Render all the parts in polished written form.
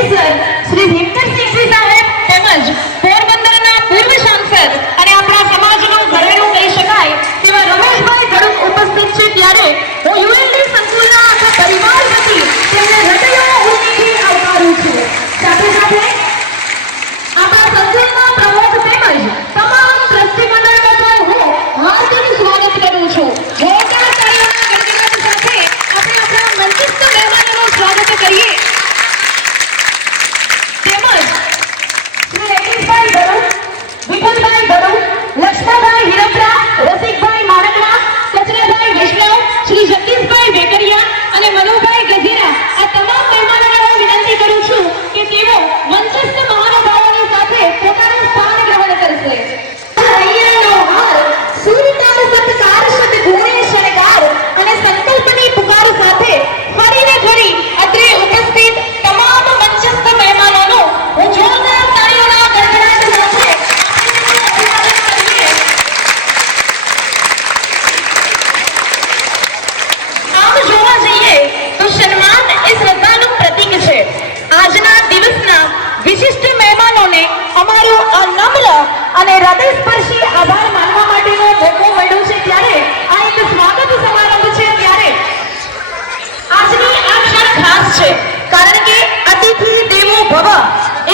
Officer Shri હિમકરસિંહજી સાહેબ તેમજ પોરબંદરના પૂર્વ સાંસદ અને આપણા સમાજનું ઘરેણું કહી શકાય તેવા રમેશભાઈ ધડુક ઉપસ્થિત છે ત્યારે હું યુએલડી સંકુલના આખા પરિવાર વતી તેમને હૃદયથી આવકારું છું. સાથે સાથે આપણા સંકુલના પ્રમુખ તેમજ તમામ ટ્રસ્ટી મંડળનો પણ હું હાર્દિક સ્વાગત કરું છું. જોરદાર તાળીઓના ગણગણાટ સાથે આપણે આપણા મંચસ્થ મહેમાનોનું સ્વાગત કરીએ. તેમજ શ્રી રમેશભાઈ ધડુક, વિપુલભાઈ ધડુક, લક્ષ્મણભાઈ હિરપરા, રસિકભાઈ માણકડા, કચરાભાઈ વૈષ્ણવ, શ્રી જગદીશભાઈ વેકરિયા અને મનુભાઈ ગજેરા આ તમામ મહેમાનોને હું વિનંતી કરું છું કે તેઓ મંચસ્થ મહાનુભાવોની સાથે પોતાનું સ્થાન ગ્રહણ કરશે. હૈયાનો હાર, સૂર્યનો સત્કાર, સદગુણે શણગાર અને સંકલ્પની પુકાર સાથે ફરીને ફરી અત્રે ઉપસ્થિત તમામ મંચસ્થ મહેમાનોનો હું જોરદાર તાળીઓના ગડગડાટ સાથે આમ જોવા જઈએ તો સન્માન એ શ્રદ્ધાનું પ્રતીક છે. આજના દિવસના વિશિષ્ટ મહેમાનોને અમારો આ નમ્ર અને હૃદયસ્પર્શી આભાર માનવા માટેનો મોકો મળ્યો છે ત્યારે આ એક સ્વાગત સમારંભ છે ત્યારે આજની આ ક્ષણ ખાસ છે કારણ કે અતિથિ દેવો ભવ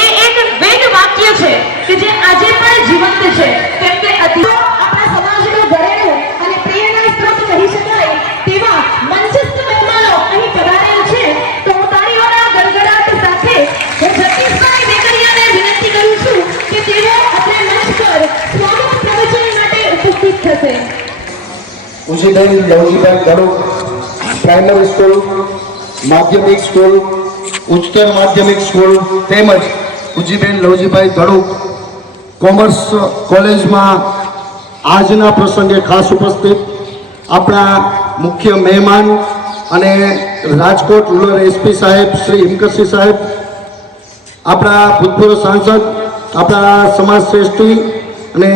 એ એક વેદ વાક્ય છે કે જે આજે પણ જીવંત છે. કેમ કે અતિથિઓ આપણા સમાજનું ઘરેણું અને પ્રેરણા સ્ત્રોત કહી શકાય તેવા મંચસ્થ મહેમાનો અહીં પધારેલ છે. તો હું તાળીઓના ગડગડાટ સાથે હું જગદીશભાઈ વેકરિયાને વિનંતી કરું છું કે તેઓ આપણે મંચ પર સ્વાગત પ્રવચન માટે ઉપસ્થિત થશે. ઉજીબેન લવજીભાઈ ધડુક, પ્રાઇમરી સ્કૂલ, માધ્યમિક સ્કૂલ, ઉચ્ચતર માધ્યમિક સ્કૂલ તેમજ ઉજીબેન લવજીભાઈ ધડુક કોમર્સ કોલેજમાં આજના પ્રસંગે ખાસ ઉપસ્થિત આપણા મુખ્ય મહેમાન અને રાજકોટ રૂરલ એસપી સાહેબ શ્રી હિમકરસિંહ સાહેબ, આપણા ભૂતપૂર્વ સાંસદ, આપણા સમાજ શ્રેષ્ઠી અને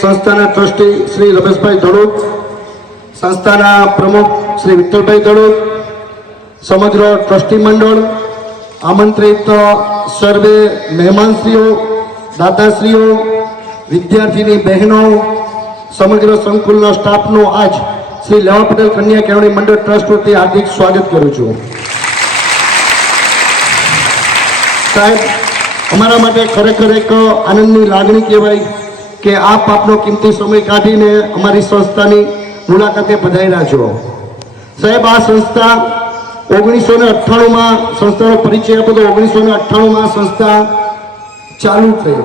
સંસ્થાના ટ્રસ્ટી શ્રી રમેશભાઈ ધડુક, સંસ્થાના પ્રમુખ શ્રી વિઠ્ઠલભાઈ ધડુક, સમગ્ર ટ્રસ્ટી મંડળ, આમંત્રિત સર્વે મહેમાનશ્રીઓ, દાતાશ્રીઓ, વિદ્યાર્થીની બહેનો, સમગ્ર સંકુલના સ્ટાફનો આજ શ્રી લેવા પટેલ કન્યા કેળવણી મંડળ ટ્રસ્ટ વતી હાર્દિક સ્વાગત કરું છું. સાહેબ, અમારા માટે ખરેખર એક આનંદની લાગણી કહેવાય કે આપ આપનો કિંમતી સમય કાઢીને અમારી સંસ્થાની મુલાકાતે પધાર્યા છો. સાહેબ, આ સંસ્થા 1998માં સંસ્થાનો પરિચય આપો તો 1998માં સંસ્થા ચાલુ થઈ.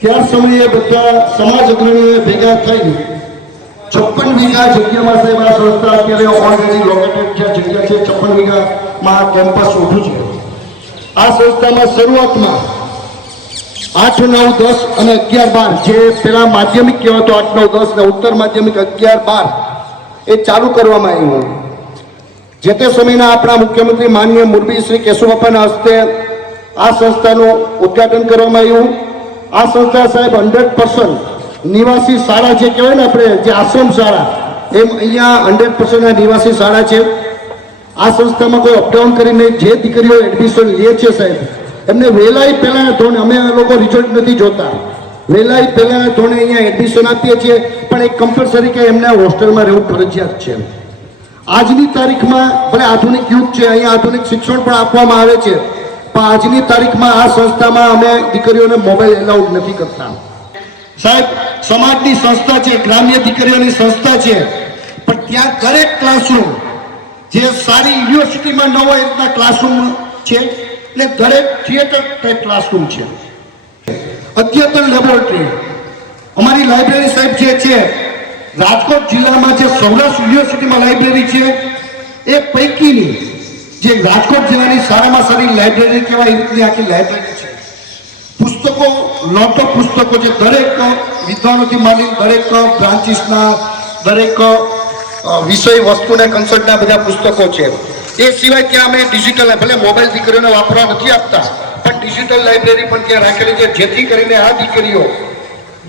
ત્યાં સમયે બધા સમાજ અગ્રણીઓએ ભેગા થઈ 56 વીઘા જગ્યામાં સાહેબ આ સંસ્થા અત્યારે ઓલરેડી લોકેટેડ જે જગ્યા છે 56 વીઘામાં કેમ્પસ ઊભું છે. આ સંસ્થામાં શરૂઆતમાં 8, 9, 10 અને 11, 12 જે પેલા માધ્યમિક કહેવાતો 8, 9, 10 ને ઉત્તર માધ્યમિક 11, 12 એ ચાલુ કરવામાં આવ્યું. જે તે સમયના આપણા મુખ્યમંત્રી માનનીય મુરબી શ્રી કેશુબાપાના હસ્તે આ સંસ્થાનું ઉદ્ઘાટન કરવામાં આવ્યું. આ સંસ્થા સાહેબ 100% નિવાસી શાળા જે કહેવાય ને આપણે જે આશ્રમ શાળા એમ અહીંયા 100% નિવાસી શાળા છે. આ સંસ્થામાં કોઈ અપડાઉન કરીને જે દીકરીઓ એડમિશન લે છે સાહેબ એમને વહેલાઈ પહેલાના ધોરણે, અમે લોકો રિઝલ્ટ નથી જોતા, વહેલાઈ પહેલાના ધોરણે અહીંયા એડમિશન આપીએ છીએ. પણ એક કમ્પલસરી કે એમને હોસ્ટેલમાં રહેવું ફરજિયાત છે. આજની તારીખમાં ભલે આધુનિક યુગ છે, અહીંયા આધુનિક શિક્ષણ પણ આપવામાં આવે છે, પણ આજની તારીખમાં આ સંસ્થામાં અમે દીકરીઓને મોબાઈલ એલાઉડ નથી કરતા. સાહેબ, સમાજની સંસ્થા છે, ગ્રામ્ય દીકરીઓની સંસ્થા છે, પણ ત્યાં દરેક ક્લાસરૂમ જે સારી યુનિવર્સિટીમાં ન હોય એટલા ક્લાસરૂમ છે એટલે દરેક થિયેટર ટાઈપ ક્લાસરૂમ છે. અદ્યતન લેબોરેટરી, અમારી લાઇબ્રેરી સાહેબ જે છે રાજકોટ જિલ્લામાં જે સૌરાષ્ટ્ર યુનિવર્સિટીમાં લાઇબ્રેરી છે એ પૈકીની જે રાજકોટ જિલ્લાની સારામાં સારી લાઇબ્રેરી કહેવાય એ રીતની આખી લાઇબ્રેરી છે. પુસ્તકો, લોટો પુસ્તકો છે, દરેક વિદ્વાનોથી માંડી દરેક બ્રાન્ચીસના, દરેક વિષય વસ્તુને કન્સલ્ટના બધા પુસ્તકો છે. એ સિવાય ત્યાં અમે ડિજિટલ, ભલે મોબાઈલ દીકરીઓને વાપરવા નથી આપતા પણ ડિજિટલ લાઇબ્રેરી પણ ત્યાં રાખેલી છે જેથી કરીને આ દીકરીઓ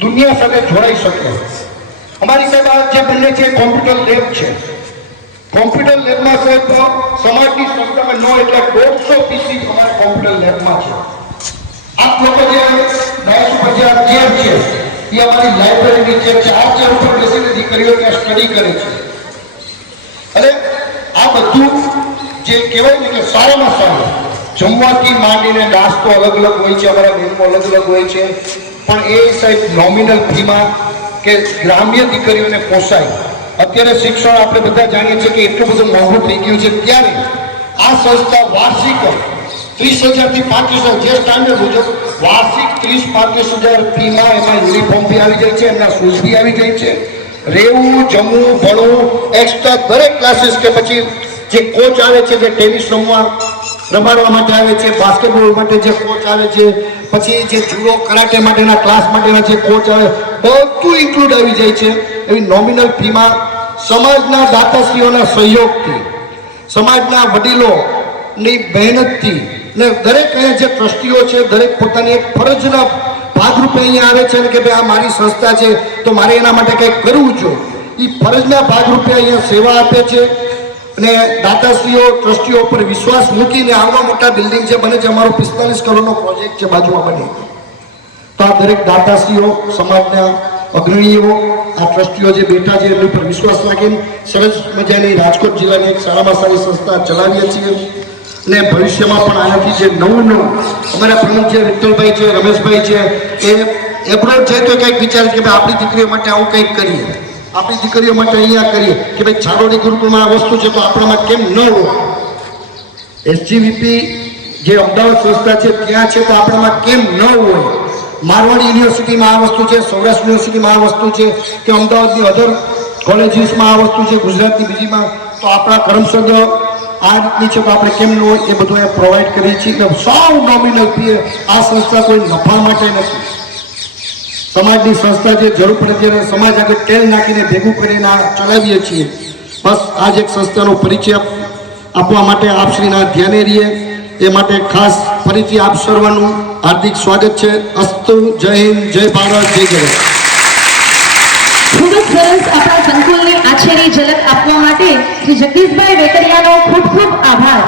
દુનિયા સાથે જોડાઈ શકે. અમારી સાહેબ આ જે બંને છે કોમ્પ્યુટર લેબ છે, કોમ્પ્યુટર લેબમાં સાહેબ સમાજની સંસ્થામાં નો એટલે 150 પીસી અમારા કોમ્પ્યુટર લેબમાં છે. આપ લોકો જે ડાયસ ઉપર જે આ ચેર છે એ અમારી લાઇબ્રેરીની ચેર છે. આ ચેર ઉપર બેસીને દીકરીઓ ત્યાં સ્ટડી કરે છે. અને આ બધું જે કહેવાય ને કે સારામાં સારું જમવાથી માંડીને નાસ્તો અલગ અલગ હોય છે, અમારા મેનુ અલગ અલગ હોય છે, પણ એ સાહેબ નોમિનલ ફીમાં કે ગ્રામ્ય દીકરીઓને પોસાય. અત્યારે શિક્ષણ આપણે બધા જાણીએ છીએ કે એટલું બધું મોંઘું થઈ ગયું છે, ત્યારે આ સંસ્થા વાર્ષિક 30,000 થી 35,000 જે સ્ટાન્ડર્ડ મુજબ વાર્ષિક 30-35,000 ફીમાં એમાં યુનિફોર્મ બી આવી જાય છે, એમના શૂઝ બી આવી જાય છે, રહેવું જમવું ભણવું એક્સ્ટ્રા દરેક ક્લાસીસ કે પછી જે કોચ આવે છે જે ટેનિસ રમાડવા માટે આવે છે, બાસ્કેટબોલ માટે જે કોચ આવે છે, પછી જે જુડો કરાટે માટેના ક્લાસ માટેના જે કોચ આવે બધું ઇન્ક્લુડ આવી જાય છે. એવી નોમિનલ ફીમાં સમાજના દાતાશ્રીઓના સહયોગથી, સમાજના વડીલોની મહેનતથી ને દરેક અહીંયા જે ટ્રસ્ટીઓ છે દરેક પોતાની એક ફરજના ભાગરૂપે અહીંયા આવે છે કે ભાઈ આ મારી સંસ્થા છે તો મારે એના માટે કંઈક કરવું જોઈએ. એ ફરજના ભાગરૂપે અહીંયા સેવા આપે છે અને દાતાશ્રીઓ ટ્રસ્ટીઓ પર વિશ્વાસ મૂકીને આવવા મોટા બિલ્ડિંગ છે બને છે. અમારો 45 કરોડનો પ્રોજેક્ટ છે બાજુમાં બને. તો આ દરેક દાતાશ્રીઓ સમાજના અગ્રણીઓ આ ટ્રસ્ટીઓ જે બેઠા છે એમની પર વિશ્વાસ રાખીને સરસ મજાની રાજકોટ જિલ્લાની એક સારામાં સારી સંસ્થા ચલાવીએ છીએ. અને ભવિષ્યમાં પણ આનાથી જે નવું અમારા પ્રમુખ છે વિઠ્ઠલભાઈ છે, રમેશભાઈ છે, એ એબ્રોડ છે તો કંઈક વિચાર કે ભાઈ આપણી દીકરીઓ માટે આવું કંઈક કરીએ, આપણી દીકરીઓ માટે અહીંયા કરીએ કે ભાઈ છારોડી ગુરુકુળમાં આ વસ્તુ છે તો આપણામાં કેમ ન હોય. SGVP જે અમદાવાદ સંસ્થા છે ત્યાં છે તો આપણામાં કેમ ન હોય. મારવાડી યુનિવર્સિટીમાં આ વસ્તુ છે, સૌરાષ્ટ્ર યુનિવર્સિટીમાં આ વસ્તુ છે, કે અમદાવાદની અધર કોલેજીસમાં આ વસ્તુ છે, ગુજરાતની બીજીમાં, તો આપણા કરમસદ આ રીતની છે તો આપણે કેમ ન હોય એ બધું અહીંયા પ્રોવાઈડ કરીએ છીએ. સાવ નોમિનલ ફી. આ સંસ્થા કોઈ નફા માટે નથી, સમાજની સંસ્થા જે જરૂર પડે ત્યારે સમાજ આગળ તેલ નાખીને ભેગું કરીને આ ચલાવીએ છીએ. બસ આ જ એક સંસ્થાનો પરિચય આપવા માટે આપશ્રીના ધ્યાને રહીએ એ માટે ખાસ ફરીથી આપ સર્વનું હાર્દિક સ્વાગત છે. અસ્તુ. જય હિન્દ, જય ભારત, જય જગત. ખૂબ જ સરસ આપણા સંકુલની આછેરી ઝલક આપવા માટે શ્રી જગદીશભાઈ વેકરિયાનો ખૂબ ખૂબ આભાર.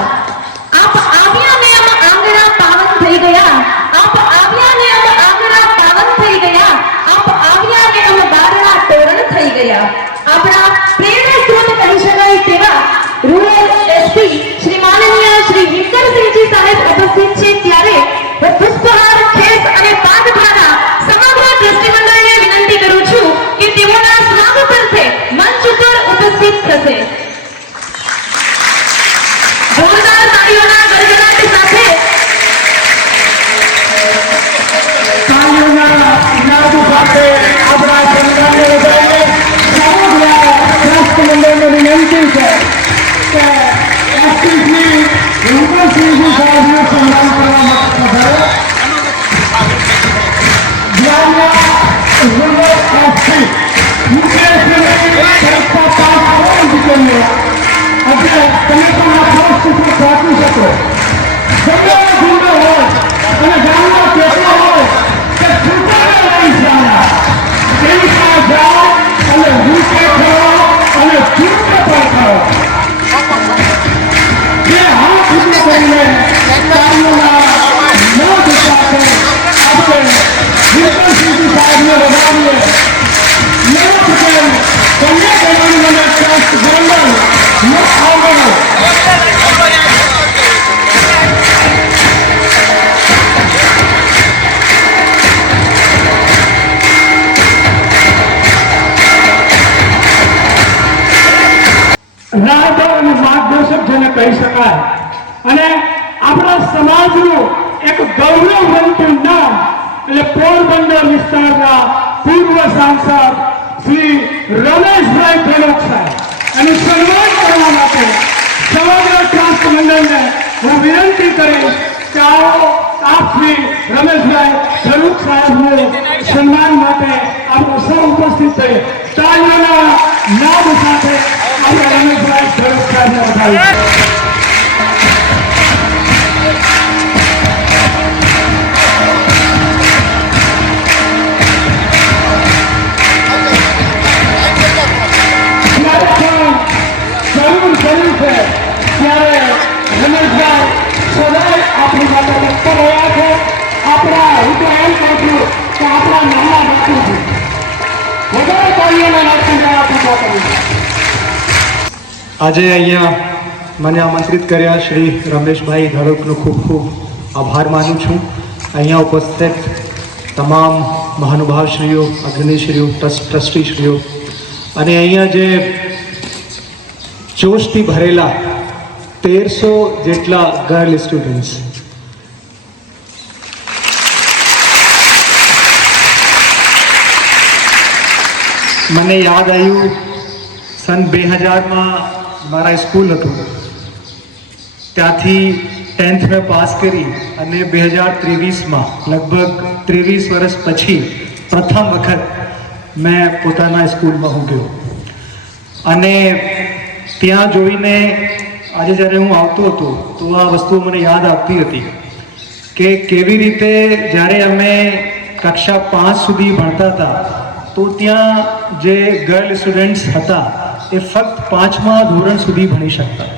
આપ આવ્યા ને આમ આંગણા પાવન થઈ ગયા, આપ આવ્યા ને આમ આંગણા પાવન થઈ ગયા, આપ આવ્યા ને આમ બારણા તોરણ થઈ ગયા. આપણા પ્રેરણા સ્ત્રોત કહી શકાય તેવા રૂરલ એસપી શ્રી માનનીય શ્રી વિક્રમસિંહજી સાહેબ ઉપસ્થિત છે, ત્યારે હું પુષ્પહાર, ખેસ અને પાક દ્વારા સમગ્ર ટ્રસ્ટી મંડળને વિનંતી કરું છું કે તેઓના સ્વાગત અર્થે મંચ ઉપર ઉપસ્થિત થશે. જોરદાર તાળીઓના ગડગડાટ સાથે આપણા સંગ્રામને વધારે સમગ્ર ટ્રસ્ટ મંડળને વિનંતી છે કે એસપીસી વિક્રમસિંહજી સાહેબનું સન્માન કરવા માટે પધારો. જ્ઞાનના રૂરલ એસપી મુકેશભાઈ સંસ્થા પાસ કરવાની જોઈએ. એટલે તમે પણ આ પોસ્ટ ઉપર પહોંચી શકો. ગમે ગુંડો હોય અને ગામનો કેટલો હોય કે છૂટાને લઈ જવાના, એની પાસે જાઓ અને રૂપે કરો અને ચૂંટે પણ કરો. જે હાથ ઊંચો કરીને તાળીઓના મોઢ સાથે આપણે વિક્રમસિંહજી સાહેબને વધાવીએ. મોઢ કેમ કન્યા કહેવાનું મને ટ્રસ્ટ ગોંડલ ન આવડો. રાહબર અને માર્ગદર્શક જેને કહી શકાય, અને આપણા સમાજનું એક ગૌરવવંતું નામ એટલે પોરબંદર વિસ્તારના પૂર્વ સાંસદ શ્રી રમેશભાઈ ધોળક સાહેબ, એનું સન્માન કરવા માટે સમગ્ર ટ્રસ્ટ મંડળને હું વિનંતી કરીશ કે આવો આપ શ્રી રમેશભાઈ ધોળક સાહેબનું સન્માન માટે આપણે સૌ ઉપસ્થિત થઈએ. તાળીઓના નાદ સાથે આપણે રમેશભાઈ ધોળક સાહેબને વધાવીએ. જરૂર તાળીઓના નાદથી પૂજા કરી. આજે અહીંયા મને આમંત્રિત કર્યા શ્રી રમેશભાઈ ધડકનો ખૂબ ખૂબ આભાર માનું છું. અહીંયા ઉપસ્થિત તમામ મહાનુભાવશ્રીઓ, અગ્રણીશ્રીઓ, ટ્રસ્ટીશ્રીઓ અને અહીંયા જે જોશથી ભરેલા 1300 જેટલા ગર્લ સ્ટુડન્ટ્સ, મને યાદ આવ્યું સન 2000માં મારા સ્કૂલ હતું, ત્યાંથી 10th મેં પાસ કરી અને 2023માં લગભગ 23 વર્ષ પછી પ્રથમ વખત મેં પોતાના સ્કૂલમાં હું ગયો અને ત્યાં જોઈને આજે જ્યારે હું આવતો હતો તો આ વસ્તુઓ મને યાદ આવતી હતી કે કેવી રીતે જ્યારે અમે કક્ષા 5 સુધી ભણતા હતા તો ત્યાં જે ગર્લ સ્ટુડન્ટ્સ હતા એ ફક્ત 5મા ધોરણ સુધી ભણી શકતા.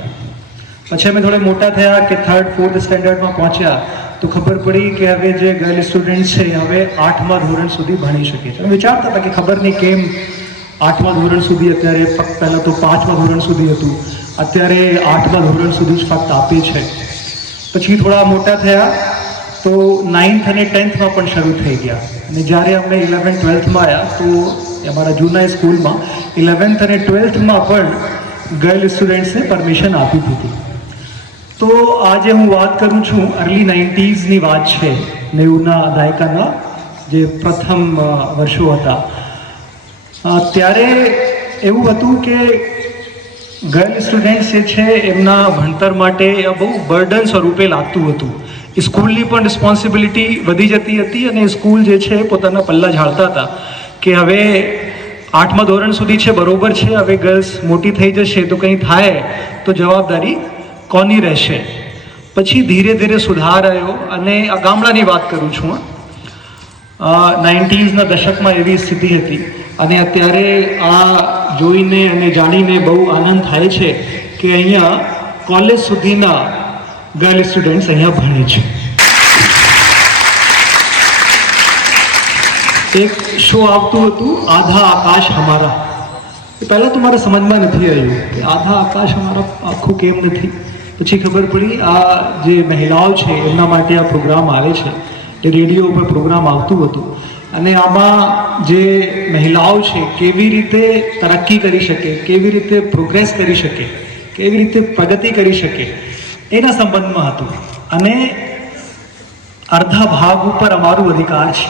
પછી અમે થોડા મોટા થયા કે 3rd 4th સ્ટેન્ડર્ડમાં પહોંચ્યા તો ખબર પડી કે હવે જે ગર્લ સ્ટુડન્ટ છે હવે 8મા ધોરણ સુધી ભણી શકે છે. વિચારતા હતા કે ખબર નહીં કેમ 8મા ધોરણ સુધી, અત્યારે ફક્ત પહેલાં તો 5મા ધોરણ સુધી હતું, અત્યારે 8મા ધોરણ સુધી જ ફક્ત આપે છે. પછી થોડા મોટા થયા તો 9th અને 10thમાં પણ શરૂ થઈ ગયા અને જ્યારે અમે 11th 12thમાં આવ્યા તો અમારા જૂના સ્કૂલમાં 11th અને 12thમાં પણ ગર્લ સ્ટુડન્ટ્સને પરમિશન આપી દીધી. તો આજે હું વાત કરું છું અર્લી 90sની વાત છે, 90ના દાયકાના જે પ્રથમ વર્ષો હતા. ત્યારે એવું હતું કે ગર્લ સ્ટુડન્ટ્સ જે છે એમના ભણતર માટે બહુ બર્ડન સ્વરૂપે લાગતું હતું. સ્કૂલની પણ રિસ્પોન્સિબિલિટી વધી જતી હતી અને સ્કૂલ જે છે પોતાના પલ્લા ઝાડતા હતા કે હવે 8મા ધોરણ સુધી છે બરોબર છે, હવે ગર્લ્સ મોટી થઈ જશે તો કંઈ થાય તો જવાબદારી કોની રહેશે. પછી ધીરે ધીરે સુધાર આવ્યો અને આ ગામડાની વાત કરું છું. 90sના દશકમાં એવી સ્થિતિ હતી અને અત્યારે આ જોઈને અને જાણીને બહુ આનંદ થાય છે કે અહીંયા કોલેજ સુધીના ગર્લ સ્ટુડન્ટ્સ અહીંયા ભણે છે. એક શો આવતું હતું આધા આકાશ હમારા, પહેલાં તો મારા સમજમાં નથી આવ્યું કે આધા આકાશ હમારા આખું કેમ નથી. પછી ખબર પડી આ જે મહિલાઓ છે એમના માટે આ પ્રોગ્રામ આવે છે, એ રેડિયો ઉપર પ્રોગ્રામ આવતું હતું અને આમાં જે મહિલાઓ છે કેવી રીતે તરક્કી કરી શકે, કેવી રીતે પ્રોગ્રેસ કરી શકે, કેવી રીતે પ્રગતિ કરી શકે એના સંબંધમાં હતું. અને અડધા ભાગ ઉપર અમારું અધિકાર છે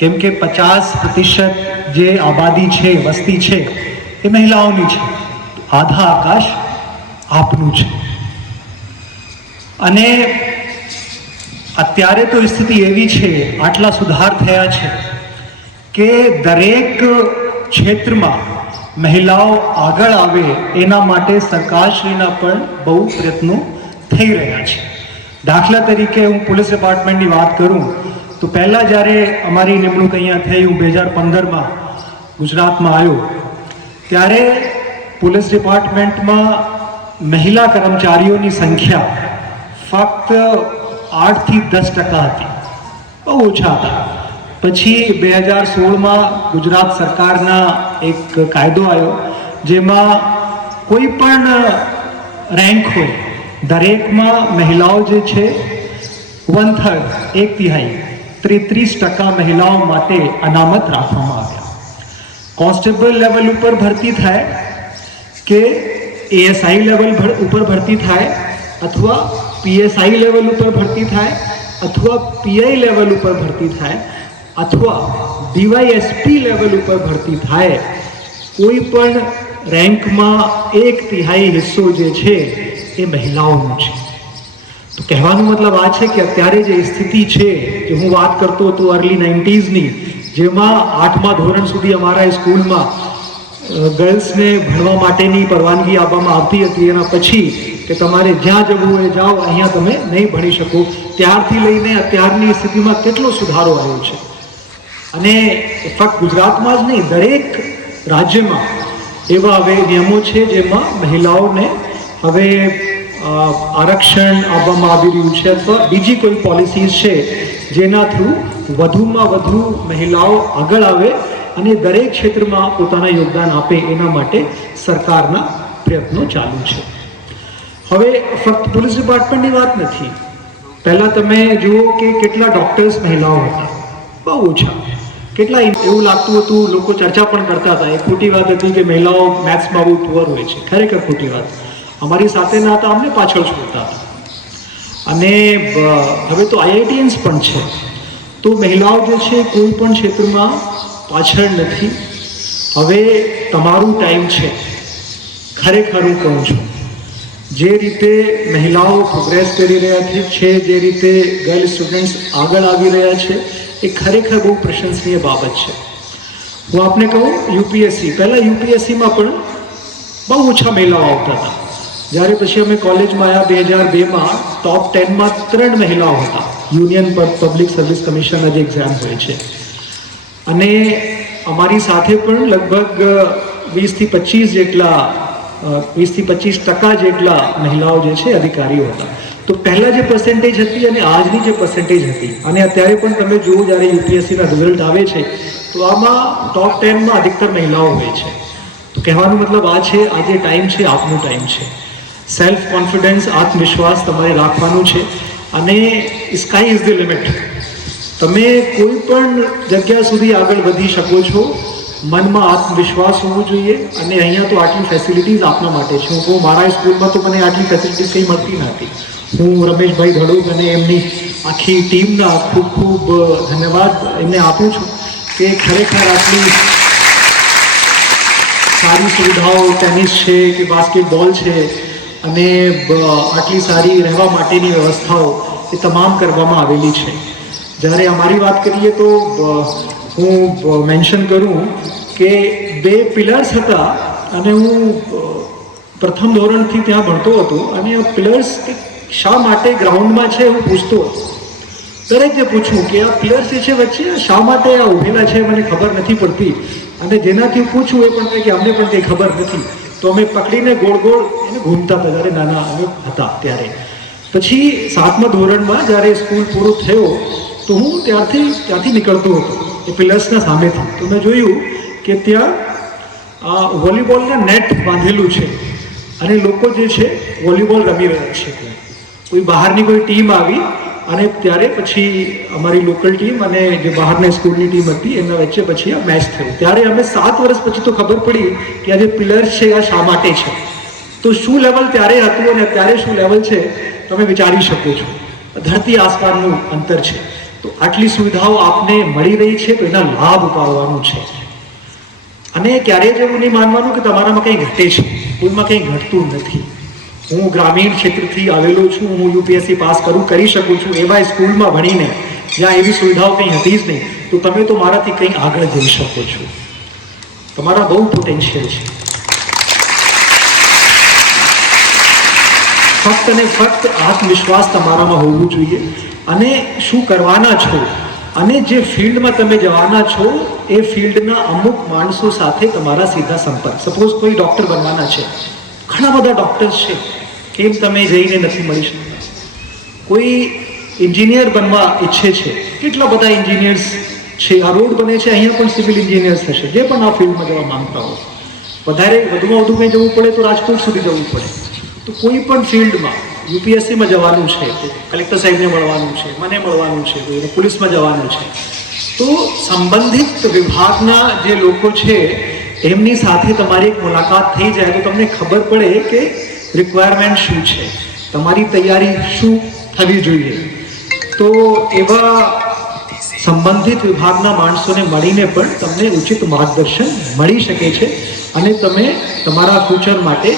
કેમ કે 50% જે આબાદી છે, વસ્તી છે એ મહિલાઓની છે. આધા આકાશ આપનું છે. અને અત્યારે તો સ્થિતિ એવી છે, આટલા સુધાર થયા છે કે દરેક ક્ષેત્રમાં મહિલાઓ આગળ આવે એના માટે સરકારશ્રીના પણ બહુ પ્રયત્નો થઈ રહ્યા છે. દાખલા તરીકે હું પોલીસ ડિપાર્ટમેન્ટની વાત કરું તો પહેલાં જ્યારે અમારી નિમણૂક અહીંયા થઈ, હું 2015માં ગુજરાતમાં આવ્યો ત્યારે પોલીસ ડિપાર્ટમેન્ટમાં મહિલા કર્મચારીઓની સંખ્યા ફક્ત 8 થી 10% હતી, બહુ ઓછા હતા. પછી 2016માં ગુજરાત સરકારના એક કાયદો આવ્યો જેમાં કોઈ પણ રેન્ક હોય દરેકમાં મહિલાઓ જે છે 1/3, 1/3, 33% મહિલાઓ માટે અનામત રાખવામાં આવ્યા. કોન્સ્ટેબલ લેવલ ઉપર ભરતી થાય કે એએસઆઈ લેવલ ઉપર ભરતી થાય અથવા પીએસઆઈ લેવલ ઉપર ભરતી થાય અથવા પીઆઈ લેવલ ઉપર ભરતી થાય અથવા ડીવાયએસપી લેવલ ઉપર ભરતી થાય, કોઈ પણ રેન્કમાં 1/3 હિસ્સો જે છે એ મહિલાઓનો છે. તો કહેવાનો મતલબ આ છે કે અત્યારે જે સ્થિતિ છે, જે હું વાત કરતો હતો અર્લી 90sની, જેમાં 8મા ધોરણ સુધી અમારા સ્કૂલમાં ગર્લ્સને ભણવા માટેની પરવાનગી આપવામાં આવતી હતી, એના પછી કે તમારે જ્યાં જવું હોય જાઓ, અહીંયા તમે નહીં ભણી શકો, ત્યારથી લઈને અત્યારની સ્થિતિમાં કેટલો સુધારો આવ્યો છે. અને ફક્ત ગુજરાતમાં જ નહીં, દરેક રાજ્યમાં એવા હવે નિયમો છે જેમાં મહિલાઓને હવે આરક્ષણ આપવામાં આવી રહ્યું છે અથવા બીજી કોઈ પોલિસીઝ છે જેના થ્રુ વધુમાં વધુ મહિલાઓ આગળ આવે અને દરેક ક્ષેત્રમાં પોતાના યોગદાન આપે એના માટે સરકારના પ્રયત્નો ચાલુ છે. હવે ફક્ત પોલીસ ડિપાર્ટમેન્ટની વાત નથી. પહેલાં તમે જુઓ કે કેટલા ડૉક્ટર્સ મહિલાઓ હતા, બહુ ઓછા. કેટલા એવું લાગતું હતું, લોકો ચર્ચા પણ કરતા હતા, એ ખોટી વાત હતી કે મહિલાઓ મેથ્સમાં બહુ પુઅર હોય છે. ખરેખર ખોટી વાત. અમારી સાથેના હતા, અમને પાછળ છોડતા હતા. અને હવે તો IITians પણ છે. તો મહિલાઓ જે છે કોઈ પણ ક્ષેત્રમાં પાછળ નથી. હવે તમારું ટાઈમ છે. ખરેખર હું કહું છું, જે રીતે મહિલાઓ પ્રોગ્રેસ કરી રહ્યા છે, જે રીતે ગર્લ સ્ટુડન્ટ્સ આગળ આવી રહ્યા છે, એ ખરેખર બહુ પ્રશંસનીય બાબત છે. હું આપને કહું, યુપીએસસી પહેલાં યુપીએસસીમાં પણ બહુ ઓછા મહિલાઓ આવતા હતા. જ્યારે પછી અમે કોલેજમાં આવ્યા 2002માં, ટોપ 10માં 3 મહિલાઓ હતા. યુનિયન પર પબ્લિક સર્વિસ કમિશનના જે એક્ઝામ હોય છે, અને અમારી સાથે પણ લગભગ 20 થી 25% જેટલા મહિલાઓ જે છે અધિકારીઓ હતા. તો પહેલાં જે પર્સન્ટેજ હતી અને આજની જે પર્સન્ટેજ હતી, અને અત્યારે પણ તમે જુઓ જ્યારે યુપીએસસીના રિઝલ્ટ આવે છે તો આમાં ટોપ 10માં અધિકતર મહિલાઓ હોય છે. તો કહેવાનો મતલબ આ છે, આ જે ટાઈમ છે આપનો ટાઈમ છે. સેલ્ફ કોન્ફિડન્સ, આત્મવિશ્વાસ તમારે રાખવાનું છે, અને સ્કાય ઇઝ ધ લિમિટ. તમે કોઈ પણ જગ્યા સુધી આગળ વધી શકો છો. મનમાં આત્મવિશ્વાસ હોવો જોઈએ. અને અહીંયા તો આટલી ફેસિલિટીઝ આપના માટે છે. હું કહું, મારા સ્કૂલમાં તો મને આટલી ફેસિલિટીઝ કંઈ મળતી નથી. હું રમેશભાઈ ધડુક અને એમની આખી ટીમના ખૂબ ખૂબ ધન્યવાદ એમને આપું છું કે ખરેખર આટલી સારી સુવિધાઓ, ટેનિસ છે કે બાસ્કેટબોલ છે, અને આટલી સારી રહેવા માટેની વ્યવસ્થાઓ એ તમામ કરવામાં આવેલી છે. જ્યારે અમારી વાત કરીએ તો હું મેન્શન કરું કે 2 પિલર્સ હતા, અને હું પ્રથમ ધોરણથી ત્યાં ભણતો હતો. અને આ પિલર્સ શા માટે ગ્રાઉન્ડમાં છે હું પૂછતો હતો. દરેકને પૂછું કે આ પિલર્સ જે છે વચ્ચે શા માટે આ ઉભેલા છે, મને ખબર નથી પડતી. અને જેનાથી પૂછું એ પણ કહે કે અમને પણ કંઈ ખબર નથી. તો અમે પકડીને ગોળ ગોળ એને ઘૂમતા હતા જ્યારે નાના અમે હતા ત્યારે. પછી 7મા ધોરણમાં જ્યારે સ્કૂલ પૂરું થયો તો હું ત્યાંથી નીકળતો હતો એ પિલર્સના સામેથી. તો મેં જોયું કે ત્યાં વોલીબોલના નેટ બાંધેલું છે, અને લોકો જે છે વોલીબોલ રમી રહ્યા છે. કોઈ બહારની કોઈ ટીમ આવી, અને ત્યારે પછી અમારી લોકલ ટીમ અને જે બહારની સ્કૂલની ટીમ હતી એના વચ્ચે પછી આ મેચ થયું. ત્યારે અમે 7 વર્ષ પછી તો ખબર પડી કે આ જે પિલર્સ છે આ શા માટે છે. તો શું લેવલ ત્યારે હતું અને અત્યારે શું લેવલ છે તમે વિચારી શકો છો. ધરતી આસમાનનું અંતર છે. તો આટલી સુવિધાઓ આપને મળી રહી છે તો એના લાભ ઉપાડવાનું છે. અને ક્યારેય જ એવું નહીં માનવાનું કે તમારામાં કંઈ ઘટે છે. કોઈમાં કંઈ ઘટતું નથી. હું ગ્રામીણ ક્ષેત્રથી આવેલો છું. હું યુપીએસસી પાસ કરી શકું છું એવા સ્કૂલમાં ભણીને જ્યાં એવી સુવિધાઓ કંઈ હતી જ નહીં. તો તમે તો મારાથી કંઈ આગળ જઈ શકો છો. તમારા બહુ પોટેન્શિયલ છે. ફક્ત અને ફક્ત આત્મવિશ્વાસ તમારામાં હોવું જોઈએ. અને શું કરવાના છો, અને જે ફિલ્ડમાં તમે જવાના છો એ ફિલ્ડના અમુક માણસો સાથે તમારા સીધા સંપર્ક. સપોઝ કોઈ ડૉક્ટર બનવાના છે, ઘણા બધા ડૉક્ટર્સ છે, કેમ તમે જઈને નથી મળી શકતા. કોઈ એન્જિનિયર બનવા ઈચ્છે છે, કેટલા બધા એન્જિનિયર્સ છે. આ રોડ બને છે, અહીંયા પણ સિવિલ એન્જિનિયર્સ થશે, જે પણ આ ફિલ્ડમાં જવા માંગતા હોય. વધુમાં વધુ કંઈ જવું પડે તો રાજકોટ સુધી જવું પડે. તો કોઈ પણ ફિલ્ડમાં યુપીએસસીમાં જવાનું છે, કલેક્ટર સાહેબને મળવાનું છે, મને મળવાનું છે, કોઈને પોલીસમાં જવાનું છે, તો સંબંધિત વિભાગના જે લોકો છે એમની સાથે તમારી એક મુલાકાત થઈ જાય તો તમને ખબર પડે કે રિક્વાયરમેન્ટ શું છે, તમારી તૈયારી શું થવી જોઈએ. તો એવા સંબંધિત વિભાગના માણસોને મળીને પણ તમને ઉચિત માર્ગદર્શન મળી શકે છે, અને તમે તમારા ફ્યુચર માટે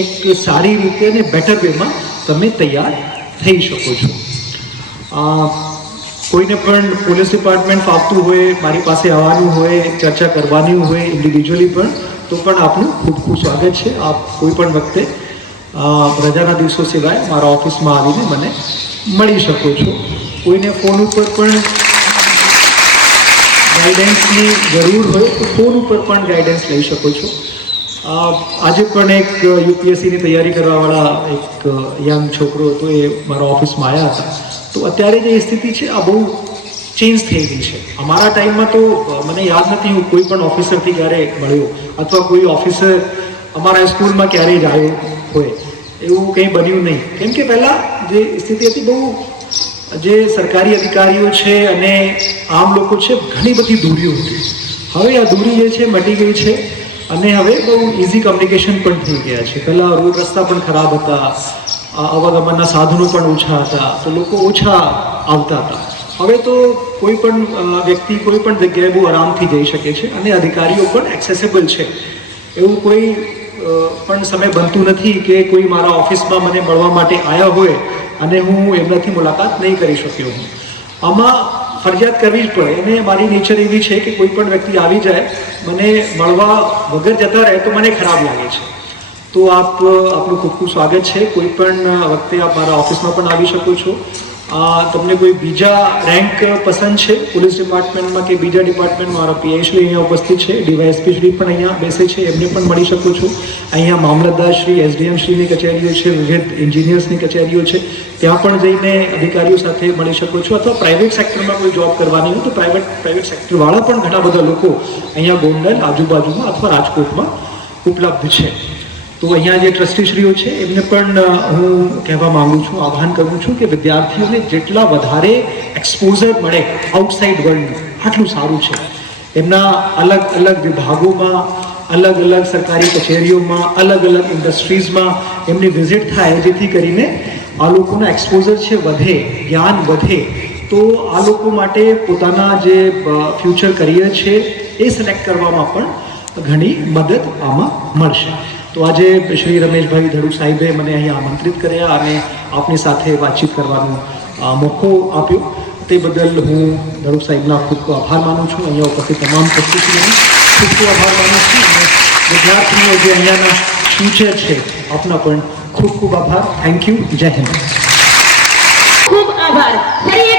એક સારી રીતે અને બેટર વેમાં તમે તૈયાર થઈ શકો છો. કોઈને પણ પોલીસ ડિપાર્ટમેન્ટ ફાવતું હોય, મારી પાસે આવવાનું હોય, ચર્ચા કરવાની હોય ઇન્ડિવિજ્યુઅલી પણ, તો પણ આપનું ખૂબ ખૂબ સ્વાગત છે. આપ કોઈ પણ વખતે રજાના દિવસો સિવાય મારા ઓફિસમાં આવીને મને મળી શકો છો. કોઈને ફોન ઉપર પણ ગાઈડન્સની જરૂર હોય તો ફોન ઉપર પણ ગાઈડન્સ લઈ શકો છો. આજે પણ એક યુપીએસસીની તૈયારી કરવાવાળા એક યંગ છોકરો હતો, એ મારા ઓફિસમાં આવ્યા હતા. તો અત્યારે જે સ્થિતિ છે આ બહુ ચેન્જ થઈ ગઈ છે. અમારા ટાઈમમાં તો મને યાદ નથી હું કોઈ પણ ઓફિસરથી ક્યારે મળ્યો અથવા કોઈ ઓફિસર અમારા સ્કૂલમાં ક્યારેય જ આવ્યો હોય એવું કંઈ બન્યું નહીં. કેમ કે પહેલાં જે સ્થિતિ હતી બહુ જે સરકારી અધિકારીઓ છે અને આમ લોકો છે ઘણી બધી દૂરીઓ હતી. હવે આ દૂરી જે છે મટી ગઈ છે અને હવે બહુ ઇઝી કમ્યુનિકેશન પણ થઈ ગયા છે. પહેલાં રોડ રસ્તા પણ ખરાબ હતા, અવાગમનના સાધનો પણ ઓછા હતા, તો લોકો ઓછા આવતા હતા. હવે તો કોઈ પણ વ્યક્તિ કોઈ પણ જગ્યાએ બહુ આરામથી જઈ શકે છે અને અધિકારીઓ પણ એક્સેસિબલ છે. એવું કોઈ પણ સમય બનતું નથી કે કોઈ મારા ઓફિસમાં મને મળવા માટે આવ્યા હોય અને હું એમનાથી મુલાકાત નહીં કરી શક્યો હું. આમાં ફરજિયાત કરવી જ પડે અને મારી નેચર એવી છે કે કોઈ પણ વ્યક્તિ આવી જાય મને મળવા વગર જતા રહે તો મને ખરાબ લાગે છે. તો આપનું ખૂબ ખૂબ સ્વાગત છે. કોઈ પણ વખતે આપ મારા ઓફિસમાં પણ આવી શકો છો. તમને કોઈ બીજા રેન્ક પસંદ છે પોલીસ ડિપાર્ટમેન્ટમાં કે બીજા ડિપાર્ટમેન્ટમાં, મારા પીઆઈશ્રી અહીંયા ઉપસ્થિત છે, ડીવાયએસપી શ્રી પણ અહીંયા બેસે છે, એમને પણ મળી શકો છો. અહીંયા મામલતદાર શ્રી, એસડીએમ શ્રીની કચેરીઓ છે, વિવિધ એન્જિનિયર્સની કચેરીઓ છે, ત્યાં પણ જઈને અધિકારીઓ સાથે મળી શકો છો. અથવા પ્રાઇવેટ સેક્ટરમાં કોઈ જોબ કરવાની હોય તો પ્રાઇવેટ સેક્ટરવાળા પણ ઘણા બધા લોકો અહીંયા ગોંડલ આજુબાજુમાં અથવા રાજકોટમાં ઉપલબ્ધ છે. તો અહીંયા જે ટ્રસ્ટીશ્રીઓ છે એમને પણ હું કહેવા માગું છું, આહ્વાન કરું છું કે વિદ્યાર્થીઓને જેટલા વધારે એક્સપોઝર મળે આઉટસાઇડ વર્લ્ડનું આટલું સારું છે. એમના અલગ અલગ વિભાગોમાં, અલગ અલગ સરકારી કચેરીઓમાં, અલગ અલગ ઇન્ડસ્ટ્રીઝમાં એમની વિઝિટ થાય જેથી કરીને આ લોકોના એક્સપોઝર છે વધે, જ્ઞાન વધે. તો આ લોકો માટે પોતાના જે ફ્યુચર કરિયર છે એ સિલેક્ટ કરવામાં પણ ઘણી મદદ આમાં મળશે. તો આજે શ્રી રમેશભાઈ ધડુ સાહેબે મને અહીંયા આમંત્રિત કર્યા અને આપની સાથે વાતચીત કરવાનો મોકો આપ્યો તે બદલ હું ધડુ સાહેબના ખૂબ ખૂબ આભાર માનું છું. અહીંયા ઉપસ્થિત તમામ ટ્રસ્ટીશ્રીઓનો ખૂબ ખૂબ આભાર માનું છું અને વિદ્યાર્થીઓ જે અહીંયાના ફ્યુચર છે આપના પણ ખૂબ ખૂબ આભાર. Thank you. જય હિન્દ. ખૂબ આભાર. ફરી